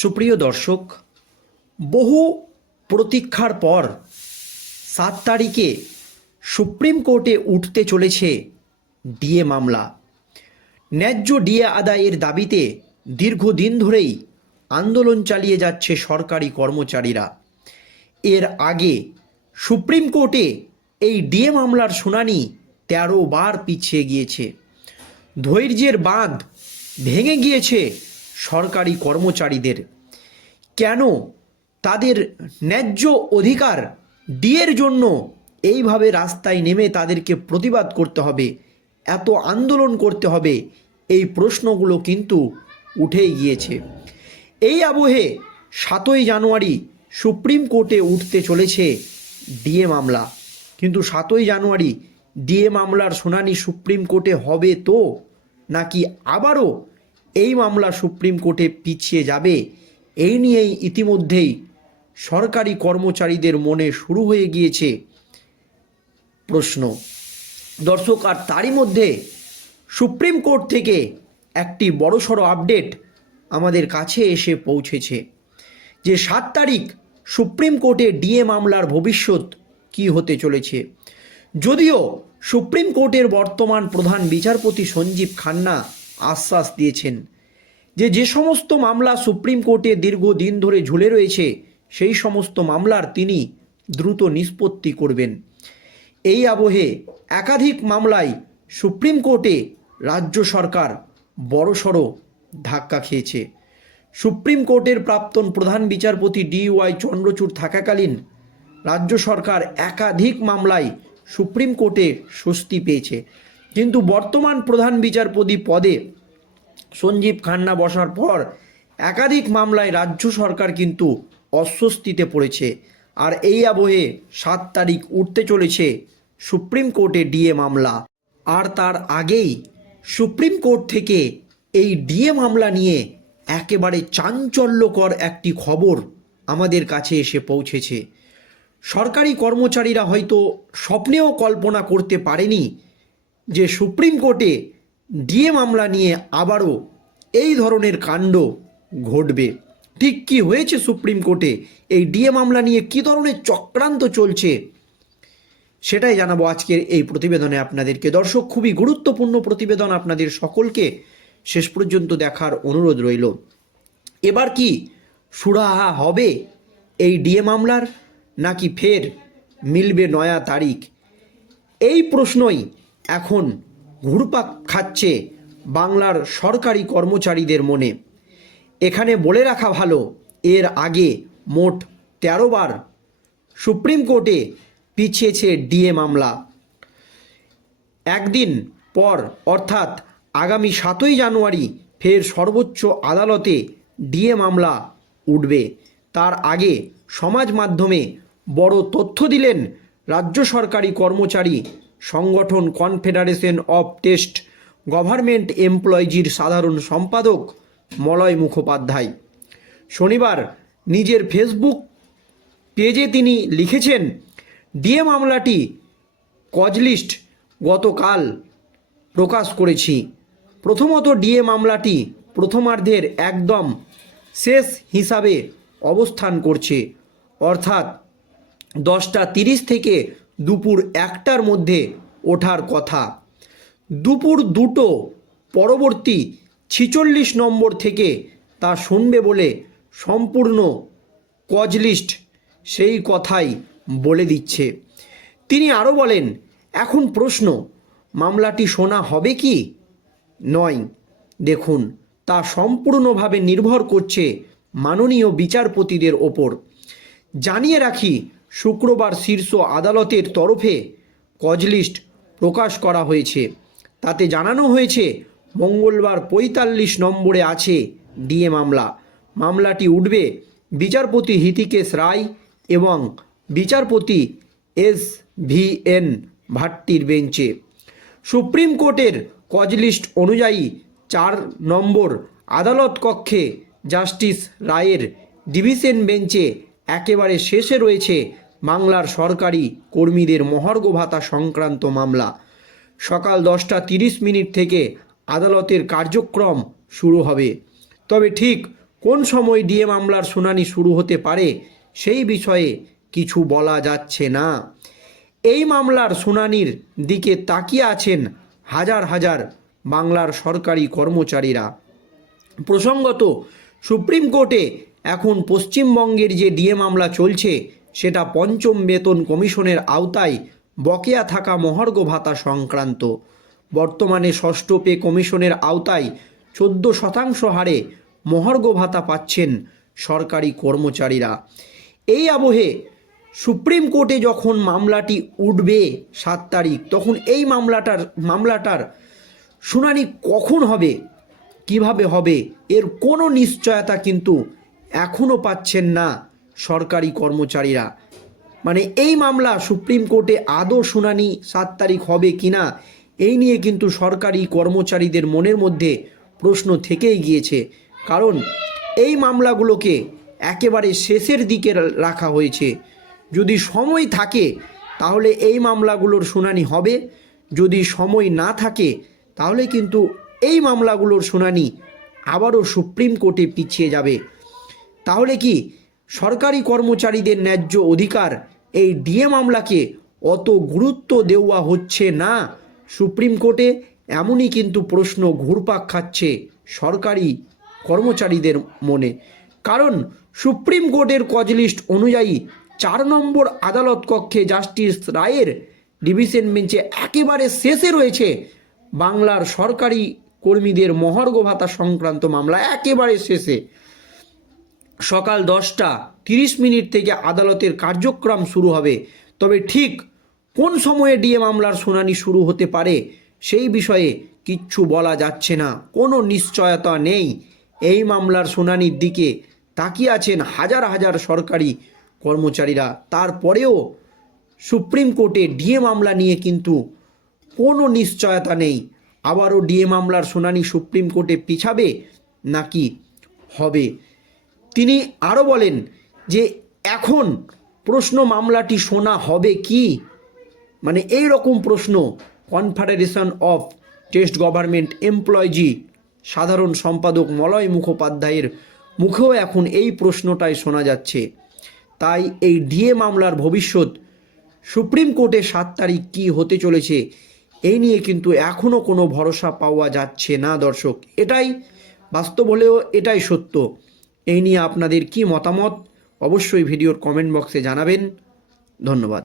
সুপ্রিয় দর্শক, বহু প্রতীক্ষার পর সাত তারিখে সুপ্রিম কোর্টে উঠতে চলেছে ডিএ মামলা। ন্যায্য ডিএ আদায়ের দাবিতে দীর্ঘদিন ধরেই আন্দোলন চালিয়ে যাচ্ছে সরকারি কর্মচারীরা। এর আগে সুপ্রিম কোর্টে এই ডিএ মামলার শুনানি তেরো বার পিছিয়ে গিয়েছে। ধৈর্যের বাঁধ ভেঙে গিয়েছে সরকারি কর্মচারীদের। কেন তাদের ন্যায্য অধিকার ডিয়ের জন্য এইভাবে রাস্তায় নেমে তাদেরকে প্রতিবাদ করতে হবে, এত আন্দোলন করতে হবে, এই প্রশ্নগুলো কিন্তু উঠেই গিয়েছে। এই আবহে সাতই জানুয়ারি সুপ্রিম কোর্টে উঠতে চলেছে ডিএ মামলা। কিন্তু সাতই জানুয়ারি ডিএ মামলার শুনানি সুপ্রিম কোর্টে হবে তো? নাকি আবারও এই মামলা সুপ্রিম কোর্টে পিছিয়ে যাবে? এই নিয়েই ইতিমধ্যেই সরকারি কর্মচারীদের মনে শুরু হয়ে গিয়েছে প্রশ্ন। দর্শক, আর তারই মধ্যে সুপ্রিম কোর্ট থেকে একটি বড়সড় আপডেট আমাদের কাছে এসে পৌঁছেছে যে সাত তারিখ সুপ্রিম কোর্টে ডিএ মামলার ভবিষ্যৎ কি হতে চলেছে। যদিও সুপ্রিম কোর্টের বর্তমান প্রধান বিচারপতি সঞ্জীব খান্না আশ্বাস দিয়েছেন যে যে সমস্ত মামলা সুপ্রিম কোর্টে দীর্ঘদিন ধরে ঝুলে রয়েছে, সেই সমস্ত মামলার তিনি দ্রুত নিষ্পত্তি করবেন। এই আবহে একাধিক মামলায় সুপ্রিম কোর্টে রাজ্য সরকার বড়সড় ধাক্কা খেয়েছে। সুপ্রিম কোর্টের প্রাক্তন প্রধান বিচারপতি ডি ওয়াই চন্দ্রচূড় থাকাকালীন রাজ্য সরকার একাধিক মামলায় সুপ্রিম কোর্টে স্বস্তি পেয়েছে। কিন্তু বর্তমান প্রধান বিচারপতি পদে সঞ্জীব খান্না বসার পর একাধিক মামলায় রাজ্য সরকার কিন্তু অস্বস্তিতে পড়েছে। আর এই আবহে সাত তারিখ উঠতে চলেছে সুপ্রিম কোর্টে ডিএ মামলা। আর তার আগেই সুপ্রিম কোর্ট থেকে এই ডিএ মামলা নিয়ে একেবারে চাঞ্চল্যকর একটি খবর আমাদের কাছে এসে পৌঁছেছে। সরকারি কর্মচারীরা হয়তো স্বপ্নেও কল্পনা করতে পারেনি যে সুপ্রিম কোর্টে ডিএ মামলা নিয়ে আবারও এই ধরনের কাণ্ড ঘটবে। ঠিক কি হয়েছে সুপ্রিম কোর্টে? এই ডিএ মামলা নিয়ে কি ধরনের চক্রান্ত চলছে? সেটাই জানাব আজকের এই প্রতিবেদনে আপনাদেরকে। দর্শক, খুবই গুরুত্বপূর্ণ প্রতিবেদন আপনাদের সকলকে। শেষ পর্যন্ত দেখার অনুরোধ রইল। এবার কি সুরাহা হবে এই ডিএ মামলার, নাকি ফের মিলবে নয়া তারিখ? এই প্রশ্নই এখন ঘুরপাক খাচ্ছে বাংলার সরকারি কর্মচারীদের মনে। এখানে বলে রাখা ভালো, এর আগে মোট তেরো বার সুপ্রিম কোর্টে পিছিয়েছে ডিএ মামলা। একদিন পর, অর্থাৎ আগামী সাতই জানুয়ারি, ফের সর্বোচ্চ আদালতে ডিএ মামলা উঠবে। তার আগে সমাজ মাধ্যমে বড় তথ্য দিলেন রাজ্য সরকারি কর্মচারী সংগঠন কনফেডারেশন অফ টেস্ট গভর্নমেন্ট এমপ্লয়িজির সাধারণ সম্পাদক মলয় মুখোপাধ্যায়। শনিবার নিজের ফেসবুক পেজে তিনি লিখেছেন, ডিএ মামলাটি কজলিস্ট গতকাল প্রকাশ করেছি। প্রথমত ডিএ মামলাটি প্রথমার্ধের একদম শেষ হিসাবে অবস্থান করছে। অর্থাৎ দশটা তিরিশ থেকে দুপুর একটার মধ্যে ওঠার কথা। দুপুর দুটো পরবর্তী ছিচল্লিশ নম্বর থেকে তা শুনবে বলে সম্পূর্ণ কজ লিস্ট সেই কথাই বলে দিচ্ছে। তিনি আরও বলেন, এখন প্রশ্ন, মামলাটি শোনা হবে কি? নয়। দেখুন, তা সম্পূর্ণভাবে নির্ভর করছে মাননীয় বিচারপতিদের ওপর। জানিয়ে রাখি শুক্রবার শীর্ষ আদালতের তরফে কজলিস্ট প্রকাশ করা হয়েছে। তাতে জানানো হয়েছে, মঙ্গলবার পঁয়তাল্লিশ নম্বরে আছে ডিএ মামলা। মামলাটি উঠবে বিচারপতি হিতিকেশ রায় এবং বিচারপতি এস ভি এন ভাট্টির বেঞ্চে। সুপ্রিম কোর্টের কজলিস্ট অনুযায়ী চার নম্বর আদালত কক্ষে জাস্টিস রায়ের ডিভিশন বেঞ্চে একেবারে শেষে রয়েছে বাংলার সরকারি কর্মীদের মহার্ঘ ভাতা সংক্রান্ত মামলা। সকাল দশটা তিরিশ মিনিট থেকে আদালতের কার্যক্রম শুরু হবে। তবে ঠিক কোন সময় ডিএ মামলার শুনানি শুরু হতে পারে সেই বিষয়ে কিছু বলা যাচ্ছে না। এই মামলার শুনানির দিকে তাকিয়ে আছেন হাজার হাজার বাংলার সরকারি কর্মচারীরা। প্রসঙ্গত, সুপ্রিম কোর্টে এখন পশ্চিমবঙ্গের যে ডিএ মামলা চলছে, সেটা পঞ্চম বেতন কমিশনের আওতায় বকেয়া থাকা মহার্ঘ ভাতা সংক্রান্ত। বর্তমানে ষষ্ঠ পে কমিশনের আওতায় চোদ্দ শতাংশ হারে মহার্ঘ ভাতা পাচ্ছেন সরকারি কর্মচারীরা। এই আবহে সুপ্রিম কোর্টে যখন মামলাটি উঠবে সাত তারিখ, তখন এই মামলাটার মামলাটার শুনানি কখন হবে, কীভাবে হবে, এর কোনো নিশ্চয়তা কিন্তু এখনও পাচ্ছেন না সরকারি কর্মচারীরা। মানে এই মামলা সুপ্রিম কোর্টে আদৌ শুনানি সাত তারিখ হবে কিনা এই নিয়ে কিন্তু সরকারি কর্মচারীদের মনের মধ্যে প্রশ্ন থেকেই গিয়েছে। কারণ এই মামলাগুলোকে একেবারে শেষের দিকে রাখা হয়েছে। যদি সময় থাকে, তাহলে এই মামলাগুলোর শুনানি হবে। যদি সময় না থাকে, তাহলে কিন্তু এই মামলাগুলোর শুনানি আবারও সুপ্রিম কোর্টে পিছিয়ে যাবে। তাহলে কি সরকারি কর্মচারীদের ন্যায্য অধিকার এই ডিএ মামলাকে অত গুরুত্ব দেওয়া হচ্ছে না? সুপ্রিম কোর্টে এমনই কিন্তু প্রশ্ন ঘুরপাক খাচ্ছে সরকারি কর্মচারীদের মনে। কারণ সুপ্রিম কোর্টের কজ লিস্ট অনুযায়ী চার নম্বর আদালত কক্ষে জাস্টিস রায়ের ডিভিশন বেঞ্চে একেবারে শেষে রয়েছে বাংলার সরকারি কর্মীদের মহার্ঘ ভাতা সংক্রান্ত মামলা, একেবারে শেষে। সকাল দশটা তিরিশ মিনিট থেকে আদালতের কার্যক্রম শুরু হবে। তবে ঠিক কোন সময়ে ডিএ মামলার শুনানি শুরু হতে পারে সেই বিষয়ে কিচ্ছু বলা যাচ্ছে না। কোনো নিশ্চয়তা নেই। এই মামলার শুনানির দিকে তাকিয়ে আছেন হাজার হাজার সরকারি কর্মচারীরা। তারপরেও সুপ্রিম কোর্টে ডিএ মামলা নিয়ে কিন্তু কোনো নিশ্চয়তা নেই। আবারও ডিএ মামলার শুনানি সুপ্রিম কোর্টে পিছাবে নাকি হবে? তিনি আরও বলেন যে এখন প্রশ্ন মামলাটি শোনা হবে কি? মানে এই রকম প্রশ্ন confederation of state government employees সাধারণ সম্পাদক মলয় মুখোপাধ্যায়ের মুখেও এখন এই প্রশ্নটাই শোনা যাচ্ছে। তাই এই ডিএ মামলার ভবিষ্যৎ সুপ্রিম কোর্টে সাত তারিখ কী হতে চলেছে, এই নিয়ে কিন্তু এখনও কোনো ভরসা পাওয়া যাচ্ছে না দর্শক। এটাই বাস্তব হলেও এটাই সত্য। এই নিয়ে আপনাদের কি মতামত? অবশ্যই ভিডিওর কমেন্ট বক্সে জানাবেন। ধন্যবাদ।